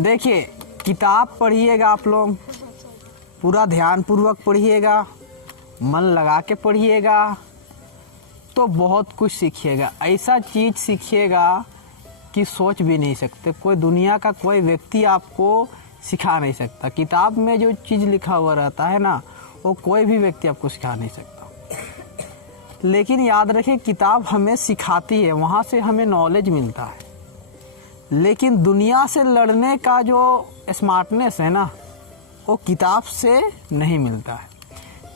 देखिए, किताब पढ़िएगा आप लोग, पूरा ध्यानपूर्वक पढ़िएगा, मन लगा के पढ़िएगा तो बहुत कुछ सीखिएगा। ऐसा चीज़ सीखिएगा कि सोच भी नहीं सकते, कोई दुनिया का कोई व्यक्ति आपको सिखा नहीं सकता। किताब में जो चीज़ लिखा हुआ रहता है ना, वो कोई भी व्यक्ति आपको सिखा नहीं सकता। लेकिन याद रखिए, किताब हमें सिखाती है, वहाँ से हमें नॉलेज मिलता है, लेकिन दुनिया से लड़ने का जो स्मार्टनेस है ना, वो किताब से नहीं मिलता है।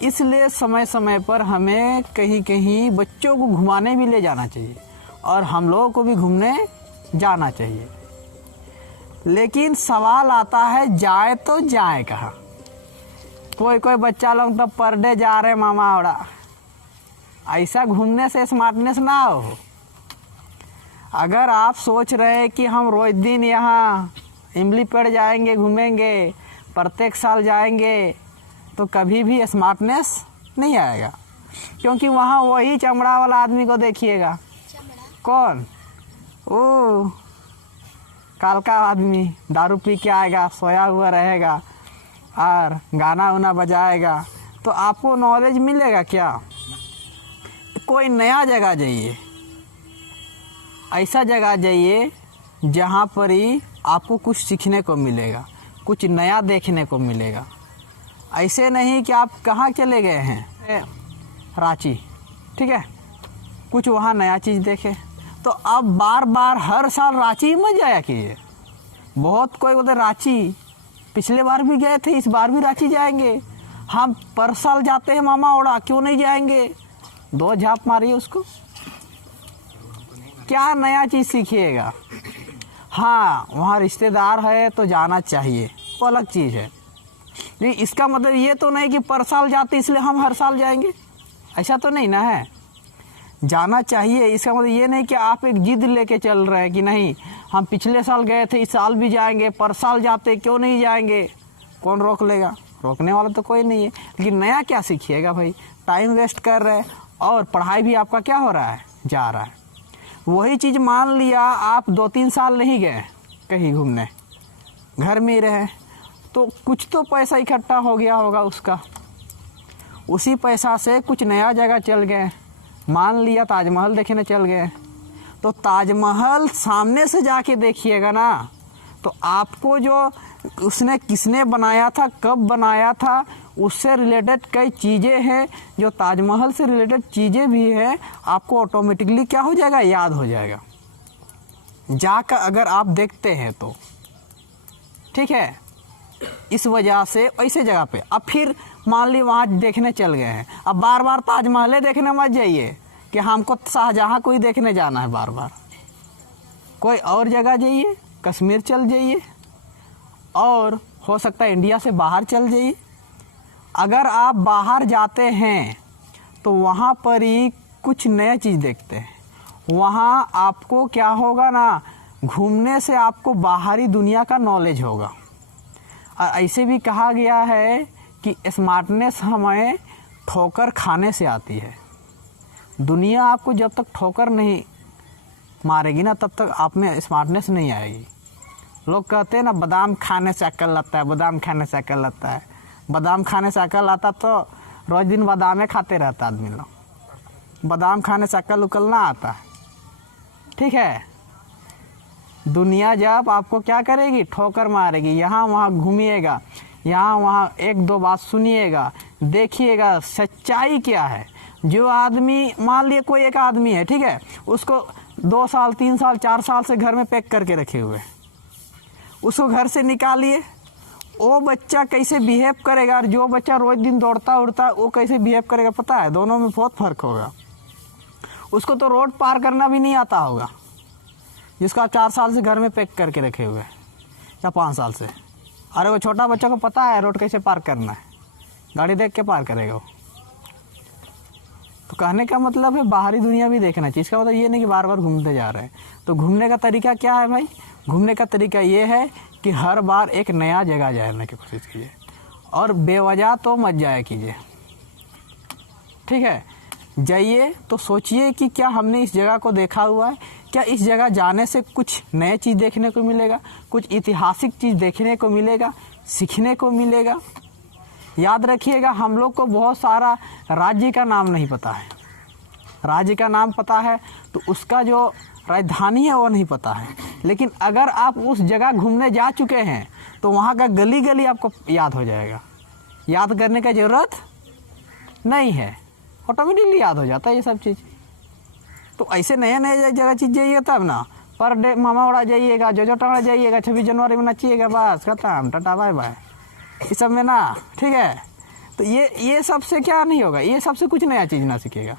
इसलिए समय समय पर हमें कहीं कहीं बच्चों को घुमाने भी ले जाना चाहिए और हम लोगों को भी घूमने जाना चाहिए। लेकिन सवाल आता है, जाए तो जाए कहाँ? कोई कोई बच्चा लोग तो पर डे जा रहे मामा ओड़ा। ऐसा घूमने से स्मार्टनेस ना हो। अगर आप सोच रहे हैं कि हम रोज दिन यहाँ इमली पेड़ जाएंगे, घूमेंगे, प्रत्येक साल जाएंगे, तो कभी भी स्मार्टनेस नहीं आएगा। क्योंकि वहाँ वही चमड़ा वाला आदमी को देखिएगा। कौन? ओ काल का आदमी दारू पी के आएगा, सोया हुआ रहेगा और गाना वाना बजाएगा, तो आपको नॉलेज मिलेगा क्या? कोई नया जगह जाइए, ऐसा जगह जाइए जहाँ पर ही आपको कुछ सीखने को मिलेगा, कुछ नया देखने को मिलेगा। ऐसे नहीं कि आप कहाँ चले गए हैं, रांची, ठीक है, कुछ वहाँ नया चीज़ देखे, तो अब बार बार हर साल रांची ही मत जाया कीजिए। बहुत कोई बोलते रांची पिछले बार भी गए थे, इस बार भी रांची जाएंगे, हम पर साल जाते हैं मामा ओड़ा, क्यों नहीं जाएंगे? 2 झाप मारिए उसको, क्या नया चीज़ सीखिएगा? हाँ, वहाँ रिश्तेदार है तो जाना चाहिए, वो अलग चीज़ है। नहीं, इसका मतलब ये तो नहीं कि पर साल जाते इसलिए हम हर साल जाएंगे, ऐसा तो नहीं ना है। जाना चाहिए, इसका मतलब ये नहीं कि आप एक जिद लेके चल रहे हैं कि नहीं हम पिछले साल गए थे, इस साल भी जाएंगे, पर साल जाते क्यों नहीं जाएंगे? कौन रोक लेगा? रोकने वाला तो कोई नहीं है। लेकिन नया क्या सीखिएगा भाई? टाइम वेस्ट कर रहे हैं और पढ़ाई भी आपका क्या हो रहा है? जा रहा है। वही चीज़ मान लिया आप 2-3 साल नहीं गए कहीं घूमने, घर में ही रहे, तो कुछ तो पैसा इकट्ठा हो गया होगा उसका, उसी पैसा से कुछ नया जगह चल गए। मान लिया ताजमहल देखने चल गए, तो ताजमहल सामने से जाके देखिएगा ना, तो आपको जो उसने किसने बनाया था, कब बनाया था, उससे रिलेटेड कई चीज़ें हैं, जो ताजमहल से रिलेटेड चीज़ें भी हैं, आपको ऑटोमेटिकली क्या हो जाएगा? याद हो जाएगा जाकर अगर आप देखते हैं तो, ठीक है। इस वजह से ऐसे जगह पे अब फिर मान ली वहाँ देखने चल गए हैं, अब बार बार ताजमहल देखने मत जाइए कि हमको शाहजहाँ को ही देखने जाना है बार बार। कोई और जगह जाइए, कश्मीर चल जाइए, और हो सकता है इंडिया से बाहर चल जाइए। अगर आप बाहर जाते हैं तो वहाँ पर ही कुछ नया चीज़ देखते हैं। वहाँ आपको क्या होगा ना, घूमने से आपको बाहरी दुनिया का नॉलेज होगा। और ऐसे भी कहा गया है कि स्मार्टनेस हमें ठोकर खाने से आती है। दुनिया आपको जब तक ठोकर नहीं मारेगी ना, तब तक आप में स्मार्टनेस नहीं आएगी। लोग कहते हैं ना, बादाम खाने से अकल आता है, बादाम खाने से अकल आता है। बादाम खाने से अकल आता तो रोज दिन बादामें खाते रहता आदमी लोग। बादाम खाने से अकल उकल ना आता है, ठीक है। दुनिया जब आपको क्या करेगी? ठोकर मारेगी। यहाँ वहाँ घूमिएगा, यहाँ वहाँ 1-2 बात सुनिएगा, देखिएगा सच्चाई क्या है। जो आदमी, मान लिए कोई एक आदमी है, ठीक है, उसको 2 साल 3 साल 4 साल से घर में पैक करके रखे हुए, उसको घर से निकालिए, वो बच्चा कैसे बिहेव करेगा और जो बच्चा रोज दिन दौड़ता उड़ता वो कैसे बिहेव करेगा, पता है? दोनों में बहुत फ़र्क होगा। उसको तो रोड पार करना भी नहीं आता होगा, जिसका 4 साल से घर में पैक करके रखे हुए या 5 साल से। अरे वो छोटा बच्चा को पता है रोड कैसे पार करना है, गाड़ी देख के पार करेगा वो। तो कहने का मतलब है बाहरी दुनिया भी देखना चाहिए। इसका मतलब ये नहीं कि बार बार घूमते जा रहे हैं। तो घूमने का तरीका क्या है भाई? घूमने का तरीका ये है कि हर बार एक नया जगह जाने की कोशिश कीजिए और बेवजह तो मत जाया कीजिए, ठीक है। जाइए तो सोचिए कि क्या हमने इस जगह को देखा हुआ है, क्या इस जगह जाने से कुछ नए चीज़ देखने को मिलेगा, कुछ ऐतिहासिक चीज़ देखने को मिलेगा, सीखने को मिलेगा। याद रखिएगा, हम लोग को बहुत सारा राज्य का नाम नहीं पता है। राज्य का नाम पता है तो उसका जो राजधानी है वो नहीं पता है, लेकिन अगर आप उस जगह घूमने जा चुके हैं तो वहाँ का गली गली आपको याद हो जाएगा। याद करने का ज़रूरत नहीं है, ऑटोमेटिकली याद हो जाता है ये सब चीज़। तो ऐसे नए नए जगह चीज़ जाइएगा तब ना। पर डे मामा उड़ा जाइएगा, जो टाड़ा जाइएगा, 26 जनवरी में नचिएगा, बस खत्म, टाटा बाय बाय, इस सब में ना, ठीक है। तो ये सबसे क्या नहीं होगा, ये सबसे कुछ नया चीज़ ना सीखिएगा।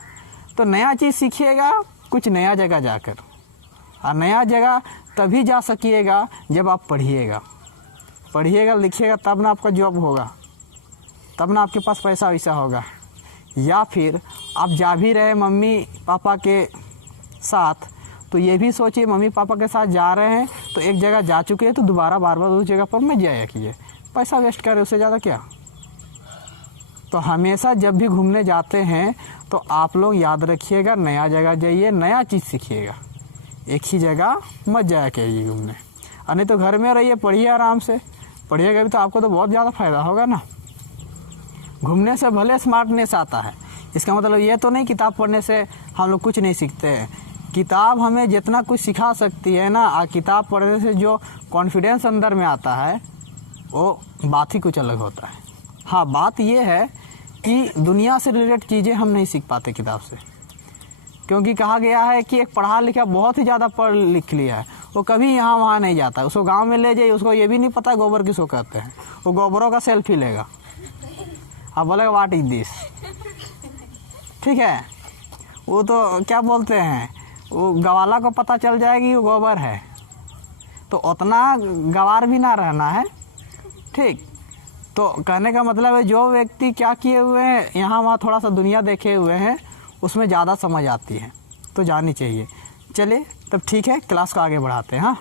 तो नया चीज़ सीखिएगा कुछ नया जगह जाकर, और नया जगह तभी जा सकिएगा जब आप पढ़िएगा, लिखिएगा, तब ना आपका जॉब होगा, तब ना आपके पास पैसा वैसा होगा। या फिर आप जा भी रहे मम्मी पापा के साथ तो ये भी सोचिए मम्मी पापा के साथ जा रहे हैं तो एक जगह जा चुके हैं तो दोबारा बार बार उस जगह पर मत जाया कीजिए, पैसा वेस्ट करें, उससे ज़्यादा क्या। तो हमेशा जब भी घूमने जाते हैं तो आप लोग याद रखिएगा, नया जगह जाइए, नया चीज़ सीखिएगा, एक ही जगह मत जाया करिए घूमने। और नहीं तो घर में रहिए, पढ़िए, आराम से पढ़िएगा भी तो आपको तो बहुत ज़्यादा फ़ायदा होगा ना। घूमने से भले स्मार्टनेस आता है, इसका मतलब ये तो नहीं किताब पढ़ने से हम लोग कुछ नहीं सीखते हैं। किताब हमें जितना कुछ सिखा सकती है ना, और किताब पढ़ने से जो कॉन्फिडेंस अंदर में आता है वो बात ही कुछ अलग होता है। हाँ, बात ये है कि दुनिया से रिलेटेड चीज़ें हम नहीं सीख पाते किताब से, क्योंकि कहा गया है कि एक पढ़ा लिखा बहुत ही ज़्यादा पढ़ लिख लिया है वो कभी यहाँ वहाँ नहीं जाता। उसको गाँव में ले जाइए, उसको ये भी नहीं पता गोबर किसको कहते हैं, वो गोबरों का सेल्फी लेगा, अब बोलेगा व्हाट इज दिस, ठीक है। वो तो क्या बोलते हैं, वो गवाला को पता चल जाएगी वो गोबर है, तो उतना गवार भी ना रहना है, ठीक। तो कहने का मतलब है जो व्यक्ति क्या किए हुए हैं, यहाँ वहाँ थोड़ा सा दुनिया देखे हुए हैं, उसमें ज़्यादा समझ आती है, तो जानी चाहिए। चलिए तब ठीक है, क्लास को आगे बढ़ाते हैं। हाँ।